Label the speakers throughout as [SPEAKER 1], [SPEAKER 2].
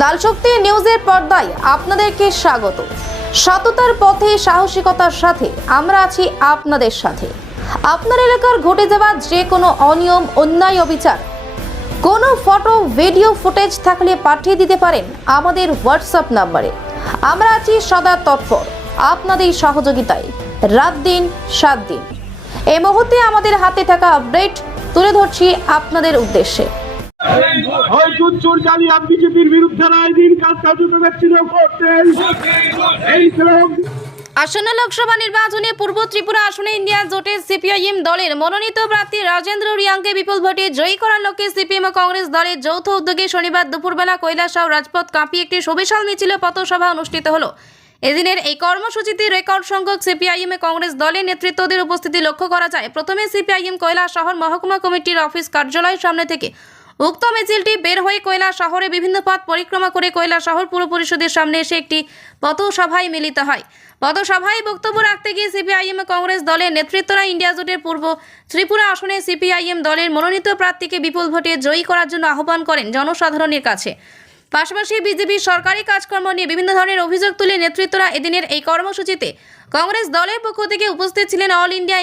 [SPEAKER 1] লাল শক্তি নিউজের পর্দায় আপনাদেরকে স্বাগত। সততার পথে সাহসিকতার সাথে আমরা আছি আপনাদের সাথে। আপনার এলাকার ঘটে যাওয়া যে কোনো অনিয়ম, অন্যায়, অবিচার, কোনো ফটো, ভিডিও, ফুটেজ থাকলে পাঠিয়ে দিতে পারেন আমাদের হোয়াটসঅ্যাপ নাম্বারে। আমরা আছি সদা তৎপর, আপনাদের সহযোগিতায়, রাত দিন, সাত দিন। এ মুহূর্তে আমাদের হাতে থাকা আপডেট তুলে ধরছি আপনাদের উদ্দেশ্যে।
[SPEAKER 2] হয় চুর চোর চালিয়ে বিজেপির বিরুদ্ধে রায় দিন কাজ কার্যত ব্যক্তি করতেন এই
[SPEAKER 1] আসন্ন লোকসভা নির্বাচনে পূর্ব ত্রিপুরা আসনে ইন্ডিয়া জোটের সিপিআইএম দলের মনোনীত প্রার্থী রাজেন্দ্র রিয়াংকে বিপুল ভোটে জয়ী করার লক্ষ্যে সিপিএম ও কংগ্রেস দলের যৌথ উদ্যোগে শনিবার দুপুরবেলা কৈলাসহ রাজপথ কাঁপিয়ে একটি সুবিশাল মিছিল পথসভা অনুষ্ঠিত হলো। এদিনের এই কর্মসূচিতে রেকর্ড সংখ্যক সিপিআইএম এ কংগ্রেস দলের নেতৃত্বদের উপস্থিতি লক্ষ্য করা যায়। প্রথমে সিপিআইএম কৈলাস শহর মহকুমা কমিটির অফিস কার্যালয়ের সামনে থেকে উক্ত মিছিলটি বের হয়ে কয়লা শহরে বিভিন্ন পথ পরিক্রমা করে কয়লা শহর পুর পরিষদের সামনে এসে একটি পথসভায় মিলিত হয়। পথসভায় বক্তব্য রাখতে গিয়ে সিপিআইএম কংগ্রেস দলের নেতৃত্বরা ইন্ডিয়া জোটের পূর্ব ত্রিপুরা আসনে সিপিআইএম দলের মনোনীত প্রার্থীকে বিপুল ভোটে জয়ী করার জন্য আহ্বান করেন জনসাধারণের কাছে। পাশাপাশি বিজেপির সরকারি কাজকর্ম নিয়ে বিভিন্ন ধরনের অভিযোগ তুলে নেতৃত্বরা এদিনের এই কর্মসূচিতে কংগ্রেস দলের পক্ষ থেকে উপস্থিত ছিলেন অল ইন্ডিয়া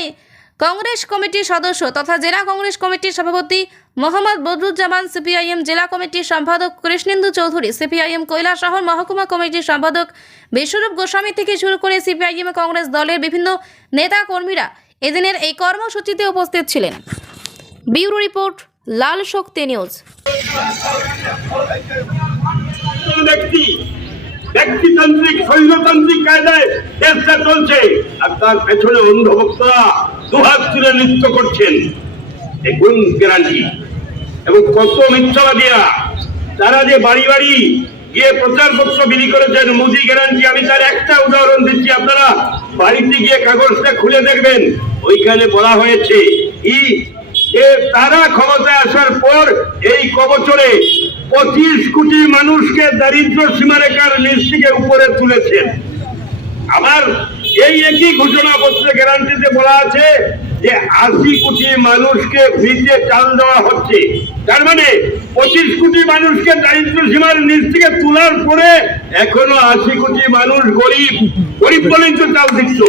[SPEAKER 1] কংগ্রেস কমিটির সদস্য তথা জেলা কংগ্রেস কমিটির সভাপতি মোহাম্মদ বদরুজ্জামান, সিপিআইএম জেলা কমিটির সম্পাদক কৃষ্ণেন্দু চৌধুরী, সিপিআইএম কৈলাসহর মহকুমা কমিটির সম্পাদক বিশ্বরূপ গোস্বামী থেকে শুরু করে সিপিআইএম কংগ্রেস দলের বিভিন্ন নেতা কর্মীরা এদিনের এই কর্মসূচিতে উপস্থিত ছিলেন। Bureau report, Lal Shakti news.
[SPEAKER 2] ব্যক্তি, ব্যক্তিতান্ত্রিক শৈলতান্ত্রিক কায়দায় চেষ্টা চলছে, আর তার পেছনে অন্ধভক্তরা দুহাত তুলে নৃত্য করছেন। দেখুন গ্যারান্টি এবং কত মিথ্যাবাদীরা। তারা যে বাড়ি বাড়ি গিয়ে প্রচারপত্র বিলি করেছেন, মোদি গ্যারান্টি আমি তার একটা উদাহরণ দিচ্ছি, আপনারা বাড়িতে গিয়ে কাগজটা খুলে দেখবেন। ওইখানে বলা হয়েছে, ই তারা ক্ষমতায় আসার পর এই কবচরে পঁচিশ কোটি মানুষকে দারিদ্র সীমারেখার নিচ থেকে উপরে তুলেছেন। আবার এই একই ঘোষণাপত্রে গ্যারান্টিতে বলা আছে যে আশি কোটি মানুষকে ফ্রিতে চাল দেওয়া হচ্ছে। তার মানে পঁচিশ কোটি মানুষকে দারিদ্র সীমার নিচ থেকে তোলার পরে এখনও আশি কোটি মানুষ গরিব। গরিব বলেই তো চাল দিচ্ছ।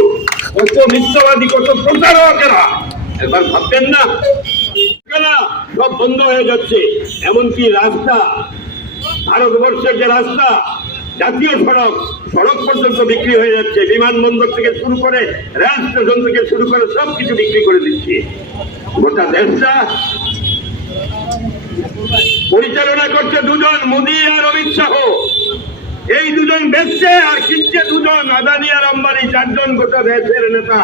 [SPEAKER 2] কত মিথ্যাবাদী, কত প্রচারকেরা একবার ভাবতেন না। সব বন্ধ হয়ে যাচ্ছে? এমনকি রাস্তা, ভারতবর্ষের যে রাস্তা জাতীয় সড়ক সড়ক পর্যন্ত বিক্রি হয়ে যাচ্ছে। বিমানবন্দর থেকে শুরু করে রেল স্টেশন থেকে শুরু করে সব কিছু বিক্রি করে দিচ্ছে। গোটা দেশটা পরিচালনা করছে দুজন মোদী আর অমিত শাহ। এই দুজন বেচছে আর কিনছে দুজন। আদানি আর আম্বানি, চারজন গোটা দেশের নেতা।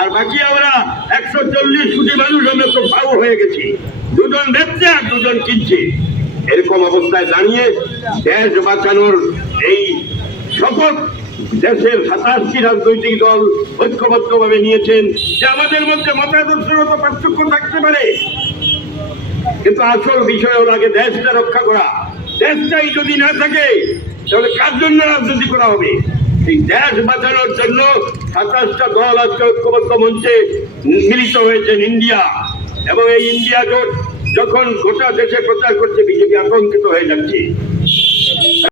[SPEAKER 2] আর বাকি আমরা একশো চল্লিশ কোটি মানুষ, আমরা তো পাও হয়ে গেছি। দুজন বেচছে আর দুজন কিনছে। এরকম অবস্থায় দাঁড়িয়ে দেশ বাঁচানোর এই শপথ দেশের সাতাশটি রাজনৈতিক দল ঐক্যবদ্ধভাবে নিয়েছেন, যে আমাদের মধ্যে মতাদর্শগত পার্থক্য থাকতে পারে। কিন্তু আসল বিষয় হল আগে দেশটা রক্ষা করা। দেশটাই যদি না থাকে, তাহলে কার জন্য রাজনীতি করা হবে? এই দেশ বাঁচানোর জন্য সাতাশটা দল আজকে ঐক্যবদ্ধ মঞ্চে মিলিত হয়েছেন ইন্ডিয়া। এবং এই ইন্ডিয়া জোট যখন গোটা দেশে প্রচার করছে বিজেপি আতঙ্কিত হয়ে যাচ্ছে।